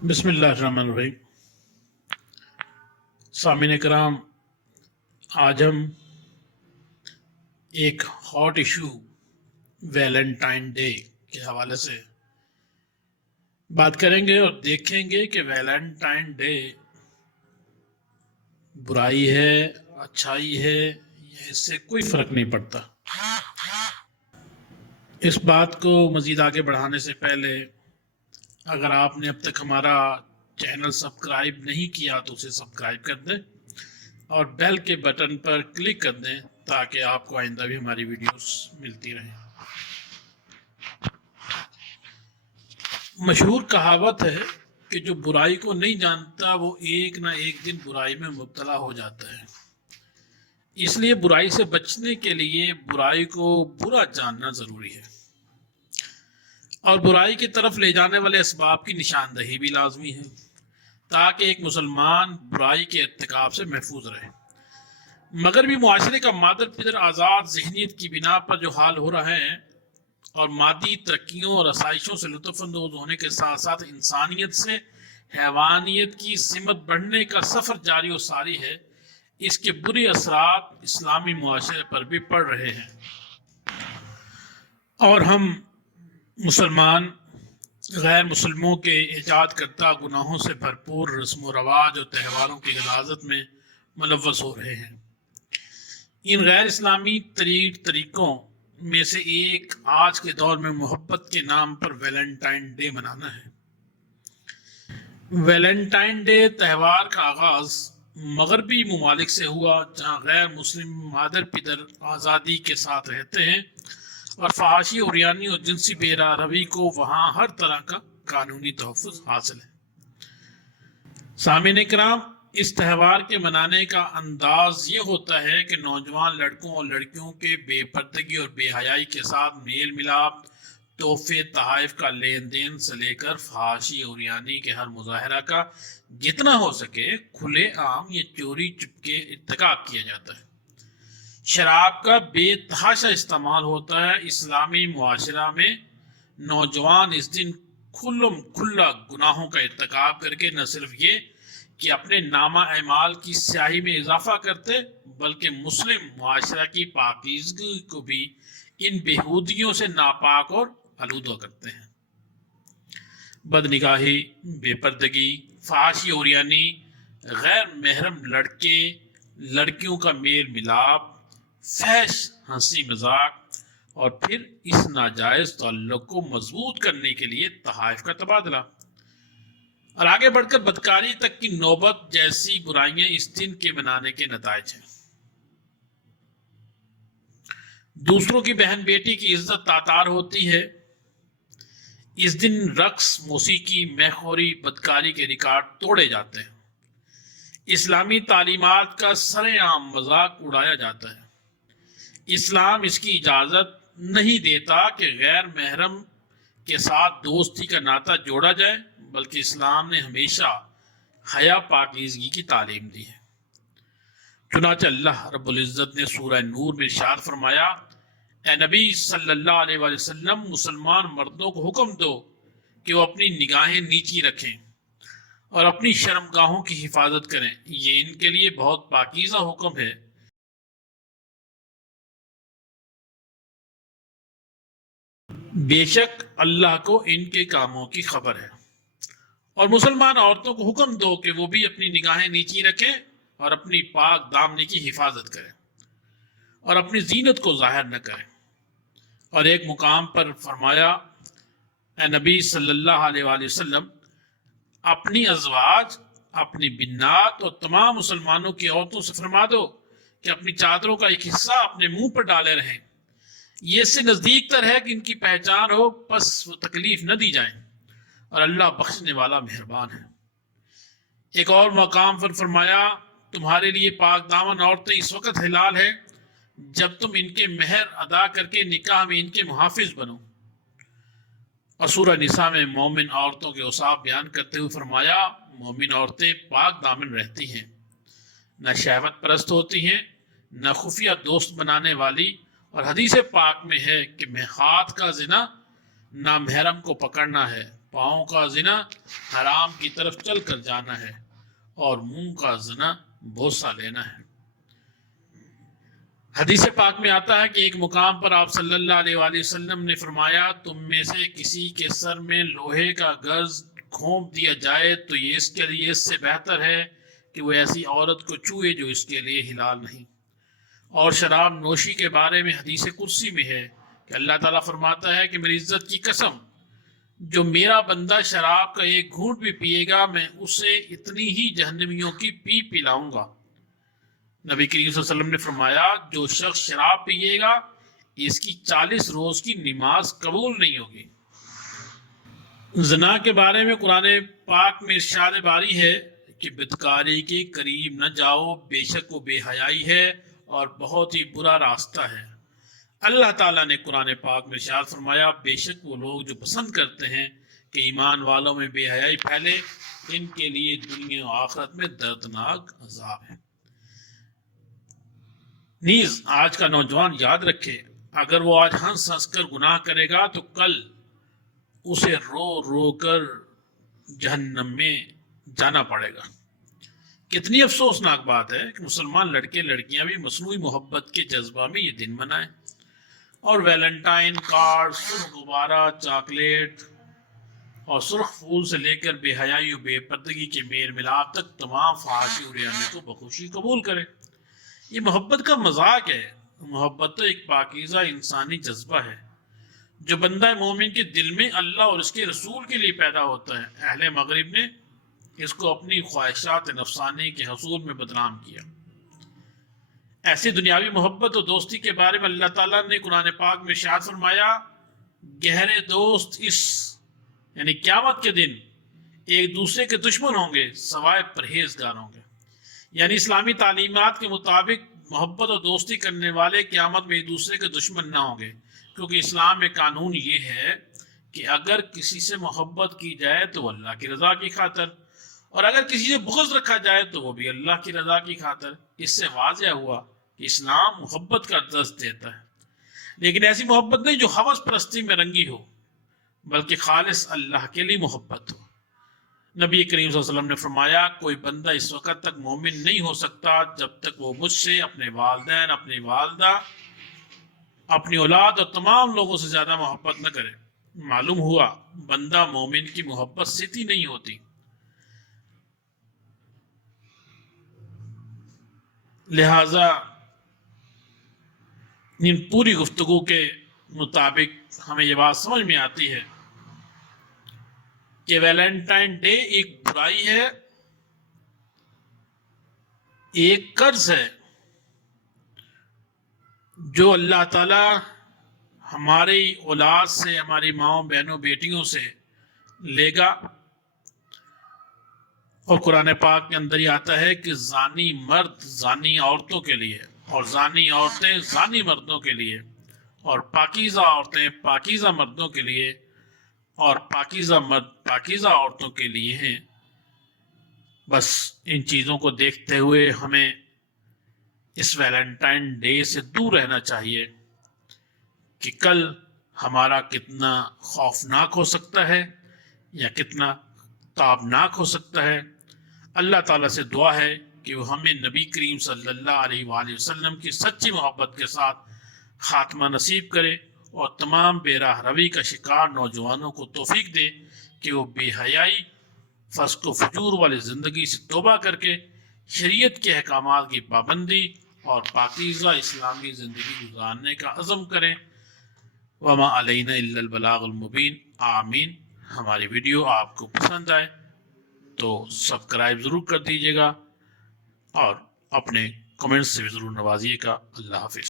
बिस्मिल्लाहिर्रहमानिर्रहीम। सामीन कराम, आज हम एक हॉट इशू वैलेंटाइन डे के हवाले से बात करेंगे और देखेंगे कि वैलेंटाइन डे बुराई है, अच्छाई है, या इससे कोई फ़र्क नहीं पड़ता। इस बात को मज़ीद आगे बढ़ाने से पहले अगर आपने अब तक हमारा चैनल सब्सक्राइब नहीं किया तो उसे सब्सक्राइब कर दें और बेल के बटन पर क्लिक कर दें ताकि आपको आइंदा भी हमारी वीडियोस मिलती रहें। मशहूर कहावत है कि जो बुराई को नहीं जानता वो एक ना एक दिन बुराई में मुब्तला हो जाता है। इसलिए बुराई से बचने के लिए बुराई को बुरा जानना ज़रूरी है और बुराई की तरफ ले जाने वाले असबाब की निशानदही भी लाजमी है ताकि एक मुसलमान बुराई के इर्तिकाब से महफूज रहे। मगरबी मुआशरे का मादर पिदर आज़ाद ज़हनीत की बिना पर जो हाल हो रहा है और मादी तरक्कियों और आसाइशों से लुत्फ़अंदोज़ होने के साथ साथ इंसानियत से हैवानियत की सिमत बढ़ने का सफ़र जारी और सारी है, इसके बुरे असरात इस्लामी मुआशरे पर भी पड़ रहे हैं और हम मुसलमान गैर मुसलमों के ईजाद करता गुनाहों से भरपूर रस्म व रवाज और त्यौहारों की गलाजत में मुलव्वस हो रहे हैं। इन गैर इस्लामी तरीक़ों में से एक आज के दौर में मोहब्बत के नाम पर वैलेंटाइन डे मनाना है। वैलेंटाइन डे त्यौहार का आगाज़ मगरबी ममालिक से हुआ जहाँ गैर मुस्लिम मादर पिदर आज़ादी के साथ रहते हैं और फहाशी और यानी और जिनसी बेरारवी को वहाँ हर तरह का कानूनी तहफ़्फ़ुज़ हासिल है। सामीन कराम, इस त्यौहार के मनाने का अंदाज ये होता है कि नौजवान लड़कों और लड़कियों के बेपर्दगी और बेहयाई के साथ मेल मिलाप, तोहफे तहाइफ का लेन देन से लेकर फहाशी और यानी के हर मुजाहरा का जितना हो सके खुले आम या चोरी चुपके इर्तिकाब किया जाता है। शराब का बेतहाशा इस्तेमाल होता है। इस्लामी मुआशरा में नौजवान इस दिन खुल्ला गुनाहों का इर्तिकाब करके न सिर्फ ये कि अपने नामा अमाल की स्याही में इजाफा करते बल्कि मुस्लिम मुआशरा की पाकीज़गी को भी इन बेहूदियों से नापाक और आलूदा करते हैं। बदनिगाही, बेपर्दगी, फहाशी और यानी गैर महरम लड़के लड़कियों का मेल मिलाप, फहश हंसी मजाक और फिर इस नाजायज ताल्लुक को मजबूत करने के लिए तहाइफ का तबादला और आगे बढ़कर बदकारी तक की नौबत जैसी बुराइयां इस दिन के मनाने के नतायज हैं। दूसरों की बहन बेटी की इज्जत तातार होती है। इस दिन रक्स, मौसीकी, मैखोरी, बदकारी के रिकॉर्ड तोड़े जाते हैं। इस्लामी तालीमात का सरेआम मजाक उड़ाया जाता है। इस्लाम इसकी इजाज़त नहीं देता कि गैर महरम के साथ दोस्ती का नाता जोड़ा जाए, बल्कि इस्लाम ने हमेशा हया पाकीज़गी की तालीम दी है। चुनांचे अल्लाह रब्बुल इज़्ज़त ने सूरह नूर में इरशाद फरमाया, ए नबी सल्लल्लाहु अलैहि वसल्लम, मुसलमान मर्दों को हुक्म दो कि वो अपनी निगाहें नीची रखें और अपनी शर्मगाहों की हिफाजत करें। ये इनके लिए बहुत पाकीज़ा हुक्म है। बेशक अल्लाह को इनके कामों की खबर है। और मुसलमान औरतों को हुक्म दो कि वो भी अपनी निगाहें नीची रखें और अपनी पाक दामनी की हिफाजत करें और अपनी जीनत को जाहिर न करें। और एक मुकाम पर फरमाया, ए नबी सल्लल्लाहु अलैहि वसल्लम, अपनी अज़वाज, अपनी बिन्नात और तमाम मुसलमानों की औरतों से फरमा दो कि अपनी चादरों का एक हिस्सा अपने मुंह पर डाले रहें। ये इससे नज़दीक तर है कि इनकी पहचान हो, बस वो तकलीफ न दी जाए और अल्लाह बख्शने वाला मेहरबान है। एक और मकाम पर फरमाया, तुम्हारे लिए पाक दामन औरतें इस वक्त हिलाल है जब तुम इनके मेहर अदा करके निकाह में इनके मुहाफिज बनो। और सूरह निसा में मोमिन औरतों के औसाफ बयान करते हुए फरमाया, मोमिन औरतें पाक दामन रहती हैं, न शहवत परस्त होती हैं, न खुफिया दोस्त बनाने वाली। और हदीस पाक में है कि हाथ का जिना नामहरम को पकड़ना है پاؤں کا زنا حرام کی طرف چل کر جانا ہے اور منہ کا زنا بوسہ لینا ہے۔ حدیث پاک میں آتا ہے کہ ایک مقام پر آپ صلی اللہ علیہ وآلہ وسلم نے فرمایا، تم میں سے کسی کے سر میں لوہے کا گرز گھونپ دیا جائے تو یہ اس کے لیے اس سے بہتر ہے کہ وہ ایسی عورت کو چھوئے جو اس کے لیے حلال نہیں۔ اور شراب نوشی کے بارے میں حدیث قدسی میں ہے کہ اللہ تعالیٰ فرماتا ہے کہ میری عزت کی قسم، جو میرا بندہ شراب کا ایک گھونٹ بھی پیے گا میں اسے اتنی ہی جہنمیوں کی پلاؤں گا۔ نبی کریم صلی اللہ علیہ وسلم نے فرمایا، جو شخص شراب پیے گا اس کی 40 روز کی نماز قبول نہیں ہوگی۔ زنا کے بارے میں قرآن پاک میں ارشاد باری ہے کہ بدکاری کے قریب نہ جاؤ، بے شک وہ بے حیائی ہے اور بہت ہی برا راستہ ہے۔ اللہ تعالیٰ نے قرآن پاک میں ارشاد فرمایا، بے شک وہ لوگ جو پسند کرتے ہیں کہ ایمان والوں میں بے حیائی پھیلے، ان کے لیے دنیا و آخرت میں دردناک عذاب ہے۔ نیز آج کا نوجوان یاد رکھے، اگر وہ آج ہنس ہنس کر گناہ کرے گا تو کل اسے رو رو کر جہنم میں جانا پڑے گا۔ کتنی افسوسناک بات ہے کہ مسلمان لڑکے لڑکیاں بھی مصنوعی محبت کے جذبہ میں یہ دن منائیں اور ویلنٹائن کارڈ، سرخ غبارہ، چاکلیٹ اور سرخ پھول سے لے کر بے حیائی و بے پردگی کے میل ملاپ تک تمام فحاشی و ریانے کو بخوشی قبول کرے۔ یہ محبت کا مذاق ہے۔ محبت تو ایک پاکیزہ انسانی جذبہ ہے جو بندہ مومن کے دل میں اللہ اور اس کے رسول کے لیے پیدا ہوتا ہے۔ اہل مغرب نے اس کو اپنی خواہشات نفسانی کے حصول میں بدنام کیا۔ ایسی دنیاوی محبت و دوستی کے بارے میں اللہ تعالیٰ نے قرآن پاک میں ارشاد فرمایا، گہرے دوست یعنی قیامت کے دن ایک دوسرے کے دشمن ہوں گے سوائے پرہیزگار ہوں گے۔ یعنی اسلامی تعلیمات کے مطابق محبت و دوستی کرنے والے قیامت میں ایک دوسرے کے دشمن نہ ہوں گے، کیونکہ اسلام میں قانون یہ ہے کہ اگر کسی سے محبت کی جائے تو وہ اللہ کی رضا کی خاطر، اور اگر کسی سے بغض رکھا جائے تو وہ بھی اللہ کی رضا کی خاطر۔ اس سے واضح ہوا کہ اسلام محبت کا درس دیتا ہے، لیکن ایسی محبت نہیں جو ہوس پرستی میں رنگی ہو، بلکہ خالص اللہ کے لیے محبت ہو۔ نبی کریم صلی اللہ علیہ وسلم نے فرمایا، کوئی بندہ اس وقت تک مومن نہیں ہو سکتا جب تک وہ مجھ سے، اپنے والدین، اپنی والدہ، اپنی اولاد اور تمام لوگوں سے زیادہ محبت نہ کرے۔ معلوم ہوا بندہ مومن کی محبت سیدھی نہیں ہوتی۔ لہذا ان پوری گفتگو کے مطابق ہمیں یہ بات سمجھ میں آتی ہے کہ ویلنٹائن ڈے ایک برائی ہے، ایک قرض ہے جو اللہ تعالی ہماری اولاد سے، ہماری ماؤں بہنوں بیٹیوں سے لے گا۔ اور قرآن پاک کے اندر ہی آتا ہے کہ زانی مرد زانی عورتوں کے لیے، اور زانی عورتیں زانی مردوں کے لیے، اور پاکیزہ عورتیں پاکیزہ مردوں کے لیے، اور پاکیزہ مرد پاکیزہ عورتوں کے لیے ہیں۔ بس ان چیزوں کو دیکھتے ہوئے ہمیں اس ویلنٹائن ڈے سے دور رہنا چاہیے کہ کل ہمارا کتنا خوفناک ہو سکتا ہے یا کتنا تابناک ہو سکتا ہے۔ اللہ تعالیٰ سے دعا ہے کہ وہ ہمیں نبی کریم صلی اللہ علیہ وآلہ وسلم کی سچی محبت کے ساتھ خاتمہ نصیب کرے، اور تمام بے راہ روی کا شکار نوجوانوں کو توفیق دے کہ وہ بے حیائی، فسق و فجور والی زندگی سے توبہ کر کے شریعت کے احکامات کی پابندی اور پاکیزہ اسلامی زندگی گزارنے کا عزم کریں۔ وما علینا الا البلاغ المبین۔ آمین۔ ہماری ویڈیو آپ کو پسند آئے تو سبسکرائب ضرور کر دیجیے گا اور اپنے کمنٹس سے بھی ضرور نوازیے گا۔ اللہ حافظ۔